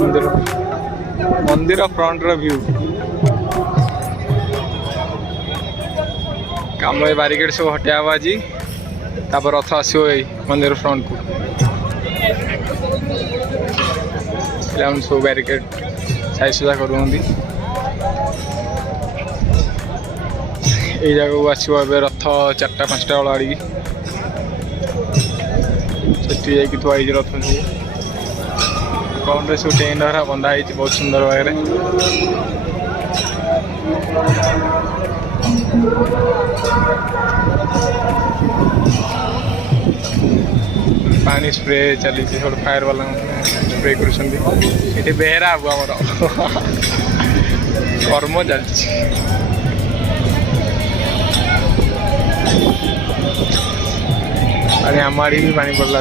मंदिर मंदिर front view काम बारिकेड सब हटा हम आज तापर रथ आसो मंदिर फ्रंट को सब बारिकेड साई सुजा कर जगह को आसो रथ 4टा 5टा बेला आड़ी से थुआई रथ सब कौन सब टेंट हरा बंधा बहुत सुंदर भाव पानी स्प्रे चली सब फायर वाला स्प्रे कर बेहरा बाबू आमर कर्म चलती आम आड़ी भी पानी पड़ला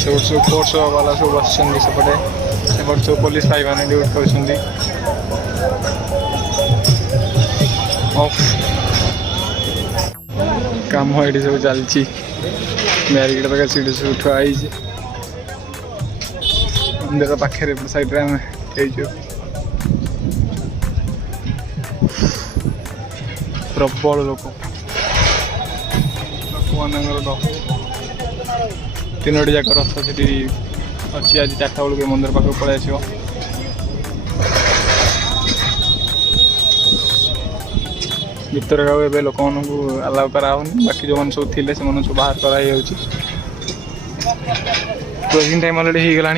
सब फोर्स वाला सब बस सेपटे सेपटे सब पुलिस भाई मैंने ड्यूटी कर काम ये सब चलती बैरिकेड पाखे सीढ़ी सब ठुआई मंदिर पाखे साइड आम प्रबल लोक मान 3टी जाक रथ से अच्छी आज 4टा बेलू मंदिर पाखक पलि आस भर का लोक अलाउ कराऊनी बाकी जो मैंने सब थे से सब बाहर कराई क्लोजिंग टाइम अलरेडी हो गला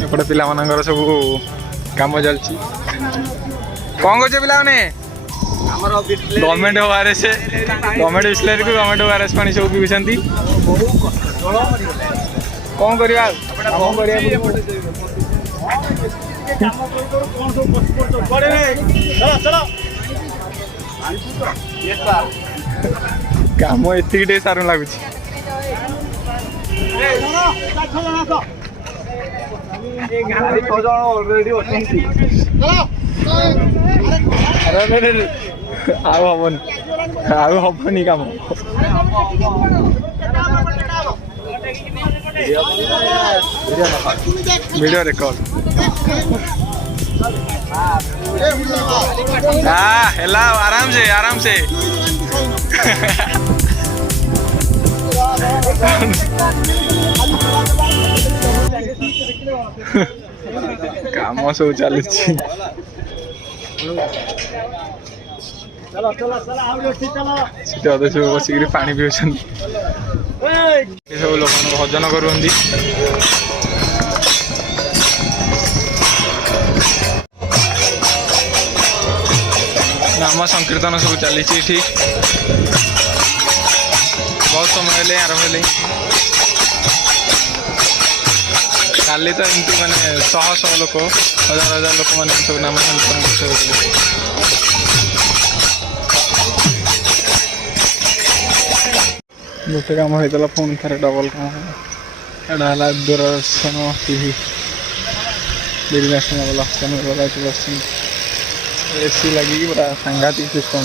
एपटे पिला मानकर सब काम चलती कौन कर पाने गवर्नमेंट ओआरएस गवर्नमेंट बिस्लेरी को गवर्नमेंट ओआरएस पानी सब पीछे कौन करवा काम एति सारू लगुच हबनी काम वीडियो रिकॉर्ड हेला आराम से काम सब चली सब बसिक पानी पीछे सब लोक भजन कर नाम संकीर्तन सब चली बहुत समय आरंभ है काली तो एमती माने शह शह लोक हजार हजार लोक मैंने सब नाम संकीर्तन गोटे काम होता पुणी थे डबल काम एटा दूरदर्शन टीवी डीडी नेशनल बस एसी लगी पूरा सांघातिक सिस्टम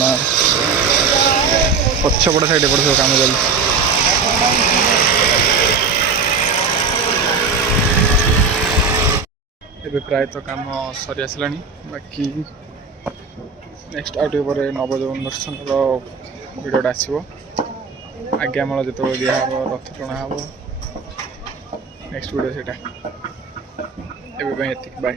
पछपट साइड एपट सब काम चलती प्राय तो काम सरी आसला बाकी नेक्स्ट आउट नवजोवन दर्शन भिडियोटा आसो आज्ञामाल जो दिहा रथ टणा हम नेक्स्ट वीडियो से बाय।